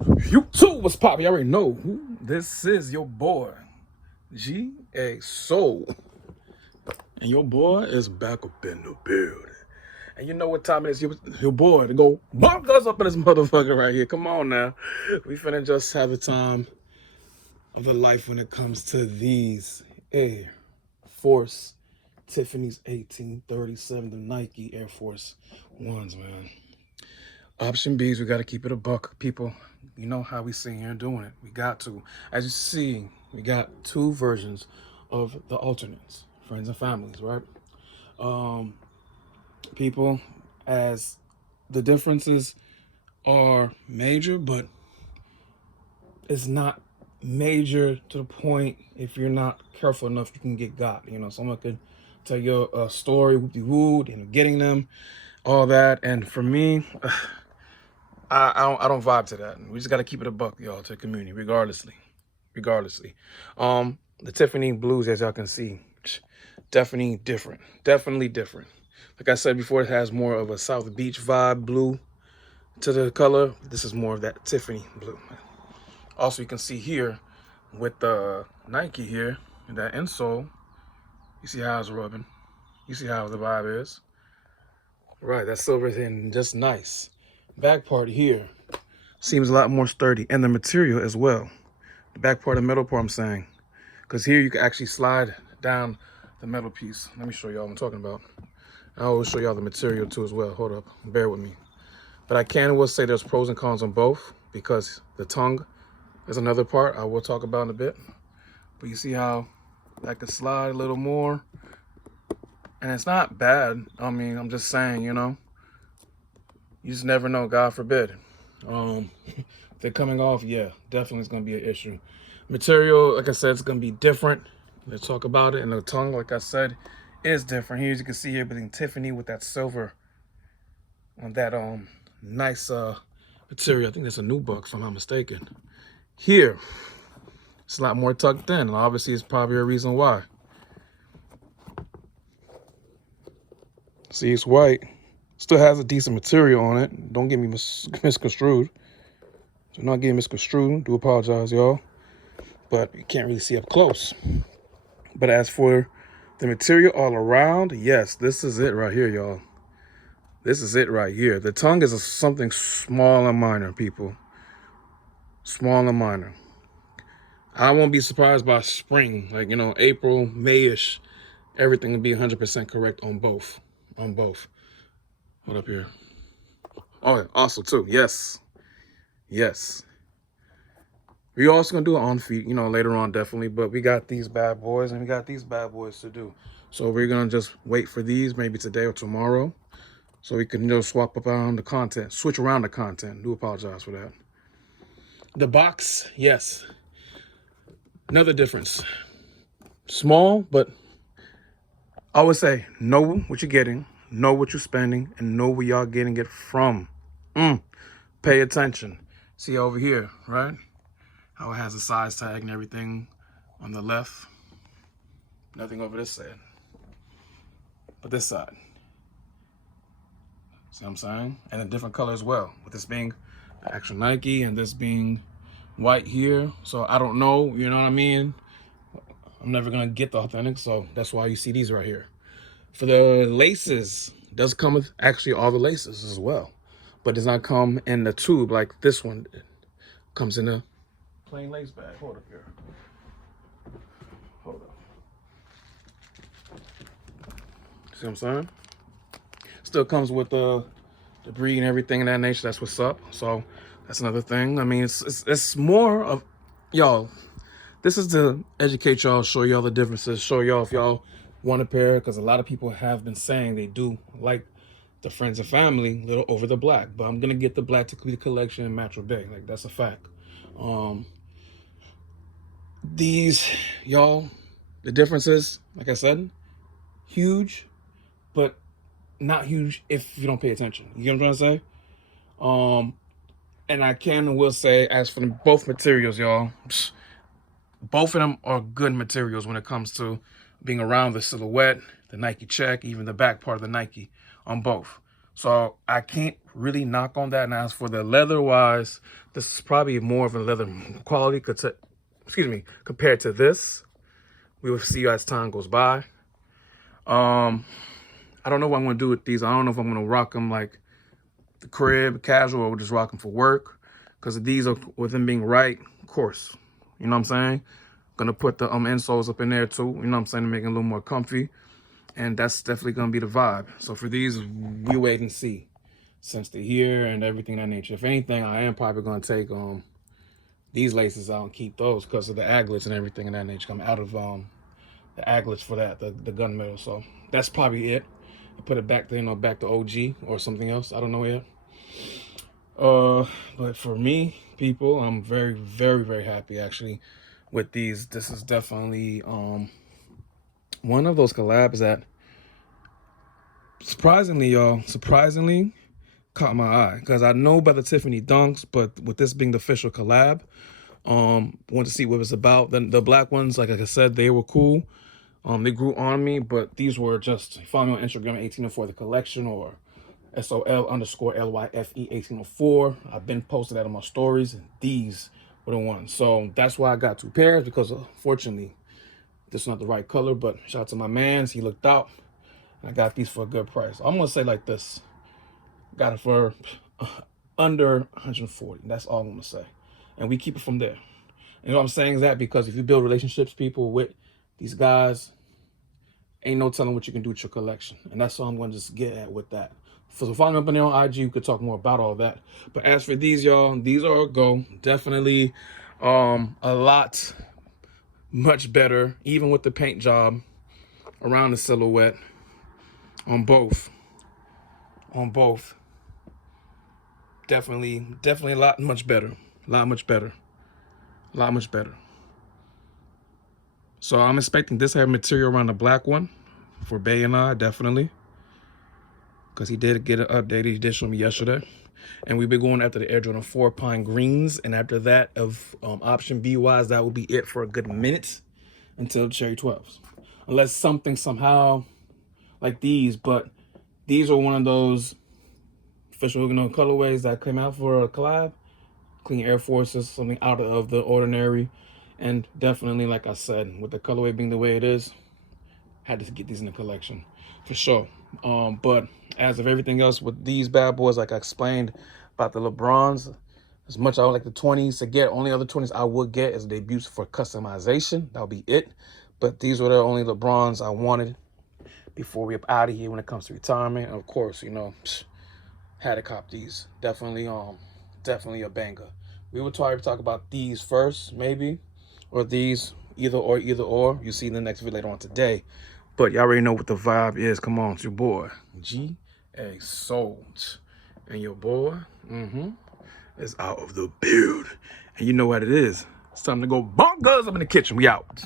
YouTube, what's poppin'? You already know who this is. Your boy, G.A. Soul. And your boy is back up in the building. And you know what time it is? Your boy to go bonkers up in this motherfucker right here. Come on now. We finna just have the time of the life when it comes to these Air Force Tiffany's 1837, the Nike Air Force Ones, man. Option B's, we got to keep it a buck, people. You know how we sing here doing it. We got to. As you see, we got two versions of the alternates, friends and families, right? People, as the differences are major, but it's not major to the point if you're not careful enough, you can get got. You know, someone could tell you a story, whoop-de-woo, and getting them, all that. And for me, I don't vibe to that. We just got to keep it a buck, y'all, to the community, regardlessly. The Tiffany blues, as y'all can see, definitely different. Like I said before, it has more of a South Beach vibe blue to the color. This is more of that Tiffany blue. Also, you can see here with the Nike here, and that insole, you see how it's rubbing. You see how the vibe is. Right, that silver thing, just nice. Back part here seems a lot more sturdy, and the material as well. The back part, the metal part, I'm saying, because here you can actually slide down the metal piece. Let me show y'all what I'm talking about. I always show y'all the material too as well. Hold up, bear with me. But I will say there's pros and cons on both, because the tongue is another part I will talk about in a bit. But you see how that could slide a little more, and it's not bad. I mean, I'm just saying, you know, you just never know, God forbid. They're coming off, yeah, definitely it's gonna be an issue. Material, like I said, it's gonna be different. Let's talk about it. And the tongue, like I said, is different. Here, as you can see here, between Tiffany with that silver on that nice material. I think that's a new book, if I'm not mistaken. Here, it's a lot more tucked in, and obviously it's probably a reason why. See, it's white. Still has a decent material on it. Don't get me misconstrued. So not getting misconstrued. Do apologize, y'all. But you can't really see up close. But as for the material all around, yes, this is it right here, y'all. This is it right here. The tongue is something small and minor, people. Small and minor. I won't be surprised by spring, like, you know, April, May-ish. Everything will be 100% correct on both. Hold up here. Oh, also too, yes. We also gonna do it on feet, you know, later on, definitely. But we got these bad boys, and we got these bad boys to do. So we're gonna just wait for these, maybe today or tomorrow, so we can, you know, swap up around the content, switch around the content. Do apologize for that. The box, yes. Another difference. Small, but I would say know what you're getting, know what you're spending, and know where y'all getting it from. Pay attention. See over here, right? How it has a size tag and everything on the left. Nothing over this side. But this side. See what I'm saying? And a different color as well. With this being the actual Nike and this being white here. So I don't know, you know what I mean? I'm never gonna get the authentic, so that's why you see these right here. For the laces, it does come with actually all the laces as well. But does not come in the tube like this one. It comes in a plain lace bag. Hold up here. Hold up. See what I'm saying? Still comes with the debris and everything of that nature. That's what's up. So that's another thing. I mean, it's more of, y'all, this is to educate y'all, show y'all the differences, show y'all if y'all want a pair, because a lot of people have been saying they do like the friends and family little over the black, but I'm gonna get the black to complete the collection in Metro Bay. Like, that's a fact. These, y'all, the differences, like I said, huge, but not huge if you don't pay attention. You get what I'm trying to say? And I can and will say, as for both materials, y'all, both of them are good materials when it comes to being around the silhouette, the Nike check, even the back part of the Nike on both. So I can't really knock on that. And as for the leather wise, this is probably more of a leather quality, compared to this. We will see as time goes by. I don't know what I'm gonna do with these. I don't know if I'm gonna rock them like the crib, casual, or just rock them for work. Because these are, with them being right, of course. You know what I'm saying? Gonna put the insoles up in there too. You know what I'm saying? To make it a little more comfy. And that's definitely gonna be the vibe. So for these, we wait and see. Since they're here and everything of that nature. If anything, I am probably gonna take these laces out and keep those because of the aglets and everything of that nature. I'm out of the aglets for that, the gunmetal. So that's probably it. I put it back to, you know, back to OG or something else. I don't know yet. But for me, people, I'm very, very, very happy actually with these. This is definitely one of those collabs that surprisingly, y'all, caught my eye, because I know about the Tiffany dunks, but with this being the official collab, wanted to see what it was about. Then the black ones, like I said, they were cool. They grew on me, but these were just, follow me on Instagram, 1804 the collection, or SOL_LYFE 1804. I've been posting that on my stories, and these were the ones. So that's why I got 2 pairs, because fortunately, this is not the right color, but shout out to my mans, he looked out. I got these for a good price. I'm gonna say like this. Got it for under 140. That's all I'm gonna say. And we keep it from there. You know what I'm saying is that because if you build relationships, people, with these guys, ain't no telling what you can do with your collection. And that's all I'm gonna just get at with that. So follow me up in there on IG, we could talk more about all that. But as for these, y'all, these are a go. Definitely a lot much better, even with the paint job around the silhouette on both. Definitely a lot much better. So I'm expecting this have material around the black one for Bay and I, definitely. Because he did get an update. He did show me yesterday. And we've been going after the Air Jordan 4 Pine Greens. And after that, of option B-wise, that will be it for a good minute until Cherry 12s. Unless something somehow like these, but these are one of those official, you know, colorways that came out for a collab. Clean Air Forces, something out of the ordinary. And definitely, like I said, with the colorway being the way it is, had to get these in the collection for sure. But as of everything else with these bad boys, like I explained about the LeBrons, as much as I would like the 20s to get, only other 20s I would get is debuts for customization. That'll be it. But these were the only LeBrons I wanted before we up out of here when it comes to retirement. And of course, you know, had to cop these. Definitely a banger. We will try to talk about these first, maybe, or these, either or. You see in the next video later on today. But y'all already know what the vibe is. Come on, it's your boy G.A. Sold, and your boy is out of the build. And you know what it is. It's time to go bonkers up in the kitchen. We out.